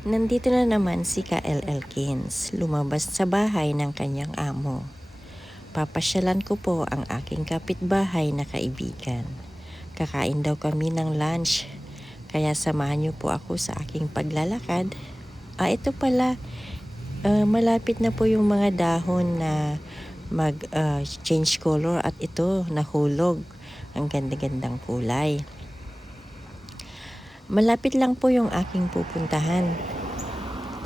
Nandito na naman si Ka-L Elkins, lumabas sa bahay ng kanyang amo. Papasyalan ko po ang aking kapitbahay na kaibigan. Kakain daw kami ng lunch, kaya samahan niyo po ako sa aking paglalakad. Ah, ito pala, ah, malapit na po yung mga dahon na mag-change color at ito nahulog. Ang ganda-gandang kulay. Malapit lang po yung aking pupuntahan.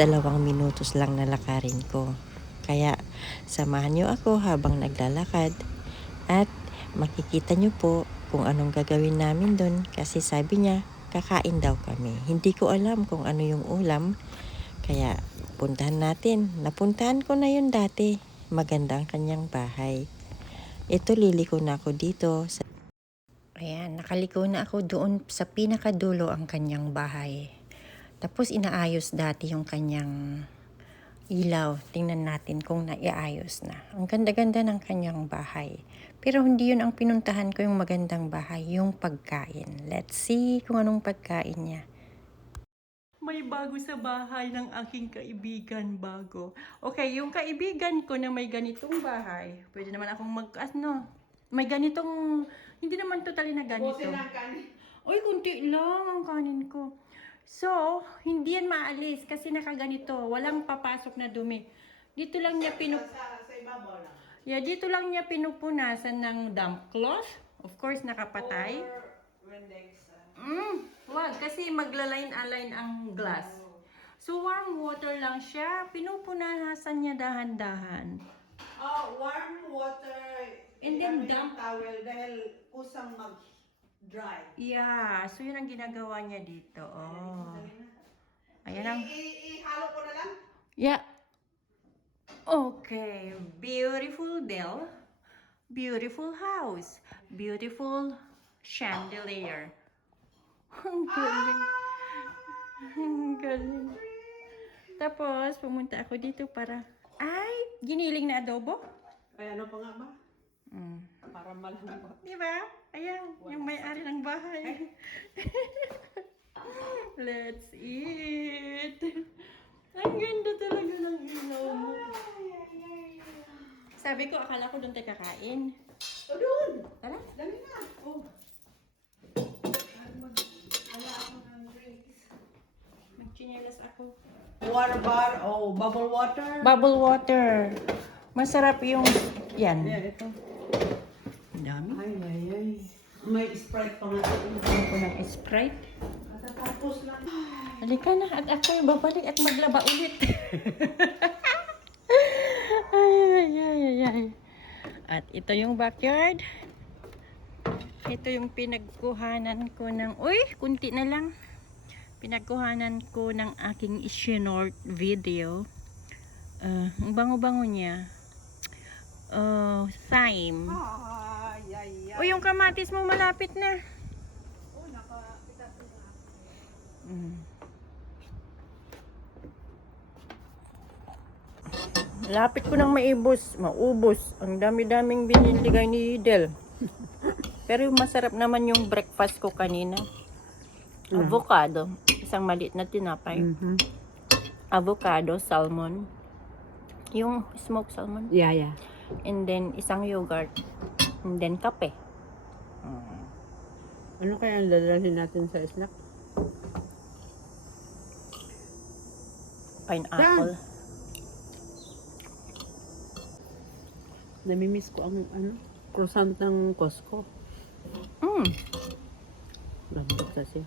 Dalawang minutos lang nalakarin ko. Kaya samahan niyo ako habang naglalakad at makikita niyo po kung anong gagawin namin doon kasi sabi niya kakain daw kami. Hindi ko alam kung ano yung ulam kaya puntahan natin. Napuntahan ko na yun dati. Maganda ang kanyang bahay. Ito liliko na ako dito sa Ayan, nakaliko na ako doon sa pinakadulo ang kanyang bahay. Tapos inaayos dati yung kanyang ilaw. Tingnan natin kung naiayos na. Ang ganda-ganda ng kanyang bahay. Pero hindi yun ang pinuntahan ko yung magandang bahay, yung pagkain. Let's see kung anong pagkain niya. May bago sa bahay ng aking kaibigan bago. Okay, yung kaibigan ko na may ganitong bahay, pwede naman akong mag, ano, may ganitong, hindi naman totally na ganito. Uy, kunti lang ang kanin ko. So, hindi yan maalis kasi nakaganito. Walang papasok na dumi. Dito lang niya pinup... Yeah, dito lang niya pinupunasan ng damp cloth. Of course, nakapatay. Mm, wag, kasi magla-line-align ang glass. So, warm water lang siya. Pinupunasan niya dahan-dahan. Oh, warm water. And then damp- towel dahil kusang mag-dry. Yeah, so yun ang ginagawa niya dito. Oh. Ayan ang... Ihalo ko na lang. Yeah. Okay. Beautiful bell. Beautiful house. Beautiful chandelier. Ang galing. Ang galing. Tapos, pumunta ako dito para... Ay! Giniling na adobo? Ay, ano pa nga ba? Mm. Para malambot. Di ba? Ayan, yung may-ari ng bahay. Let's eat. Ang ganda talaga ng ilaw mo. Sabi ko, akala ko doon tayo kakain. O doon! Tara, Dali na. Oh. Wala ako ng drinks. magchinelas ako. Water bar, oh, bubble water. Bubble water. Masarap yung... Yan. Yan, ito. Dami. Ay, ay, ay. May Sprite pa nga. Ano ko ng Sprite. Tapos lang. Halika na at ako yung babalik at maglaba ulit. ay, ay, ay, ay, ay. At ito yung backyard. Ito yung pinagkuhanan ko ng... Uy, kunti na lang. Pinagkuhanan ko ng aking short video. Uh, ang bango-bango niya. Uh, thyme. Ay, Uy, yung kamatis mo malapit na. Oh, nakapita ko na. Mm. Lapit ko nang maibos, maubos. Ang dami-daming binili kay ni Del. Pero yung masarap naman yung breakfast ko kanina. Avocado. Isang maliit na tinapay. Mm-hmm. Avocado, salmon. Yung smoked salmon. Yeah, yeah. And then isang yogurt. And then kape. Ano kaya ang dadalhin natin sa snack? Pineapple. Namimiss ko ang ano, croissant ng Costco. Mm. Lambot kasi.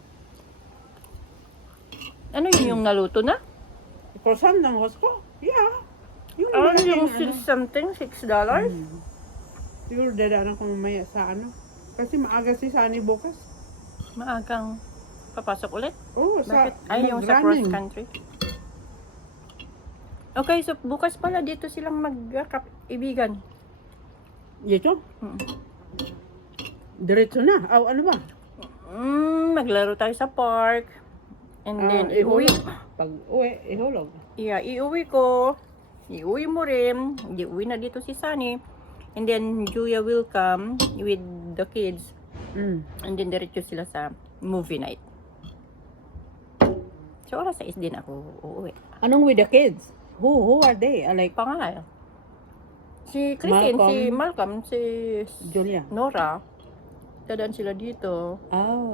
Ano yun yung naluto na? Croissant ng Costco? Yeah. Yung Ano malaking yung ano. six something? Six dollars? Mm. Siguro dadaanan ko mamaya sa ano. Kasi maaga si Sunny bukas. Maagang papasok ulit? Oo, sa Bakit? Ay, yung sa cross mag-running. country. Okay, so bukas pala dito silang magkaibigan. Dito? Mm. Diretso na. Aw, ano ba? Mm, maglaro tayo sa park. And Ah, then, iuwi. ihulog. Pag uwi, ihulog. Yeah, iuwi ko. Iuwi mo rin. Iuwi na dito si Sunny. And then, Julia will come with the kids. Mm. And then, diretso sila sa movie night. So, oras 6 din ako uuwi. Anong with the kids? Who who are they? Ah, like Pangalan. Si Christine, Malcolm. si Malcolm, si Julia. Nora. Dadaan sila dito. Oh.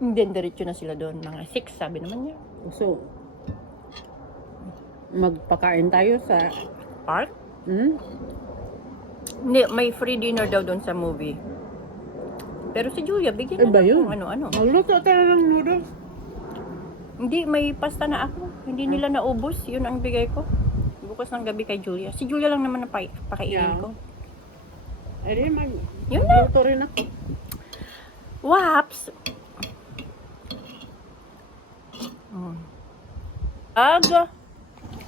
Hindi, diretso na sila doon. Mga 6, sabi naman niya. So, magpakain tayo sa... Park? Hmm? Hindi, may free dinner daw doon sa movie. Pero si Julia, bigyan na ba lang yun? kung ano-ano. Magluto tayo ng noodles. Hindi, may pasta na ako. Hindi nila naubos. Yun ang bigay ko. Bukas ng gabi kay Julia. Si Julia lang naman na pa- pakainin Yeah. ko. Eh di, mag... Yun na. Luto rin ako. Waps! Oh. Aga!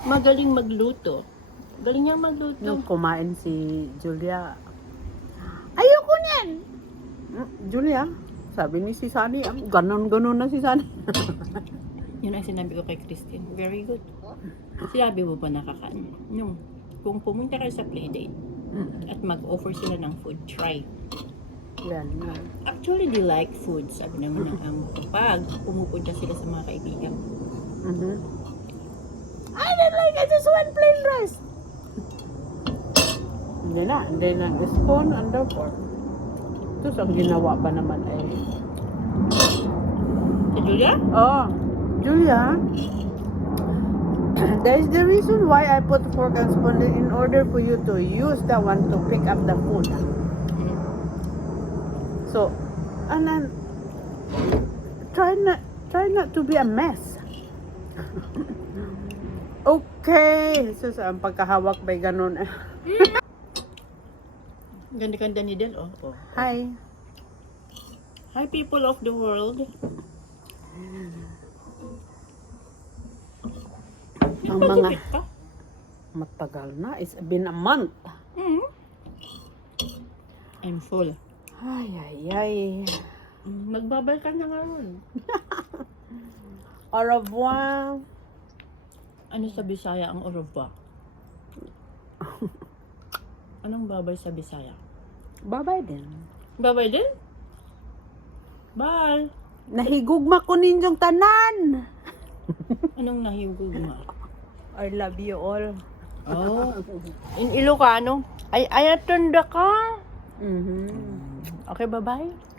Magaling magluto. Galing niyang magluto. Nung kumain si Julia, ayoko niyan! Mm, Julia, sabi ni si Sunny, ah, ganon-ganon na si Sunny. Yun ang sinabi ko kay Christine. Very good. Sinabi mo ba nakakain? Nung, kung pumunta ka sa playdate at mag-offer sila ng food, try. Yan. yan. Actually, they like food. Sabi naman ng amo ko. Pag pumupunta sila sa mga kaibigan. Mhm. I don't like I just want plain rice. Hindi na, hindi na. Spoon and the fork. Tapos ang ginawa ba naman ay... Si Julia? Oh, Julia, that is the reason why I put fork and spoon in order for you to use that one to pick up the food. So, and then try not try not to be a mess. okay. So, sa pagkahawak by ganun. Ganda-ganda ni Del, oh. oh. Hi. Hi, people of the world. Ang mga pa? matagal na. It's been a month. Hmm. I'm full. Ay, ay, ay. Mm, Magbabal ka na ngayon. Au revoir. Ano sa Bisaya ang orova? Anong babay sa Bisaya? Bye-bye din. Babay din? Bal. Nahigugma ko ninyong tanan. Anong nahigugma? I love you all. Oh. In Ilocano? Ay, ayatunda ka. Mhm. Okay, bye-bye.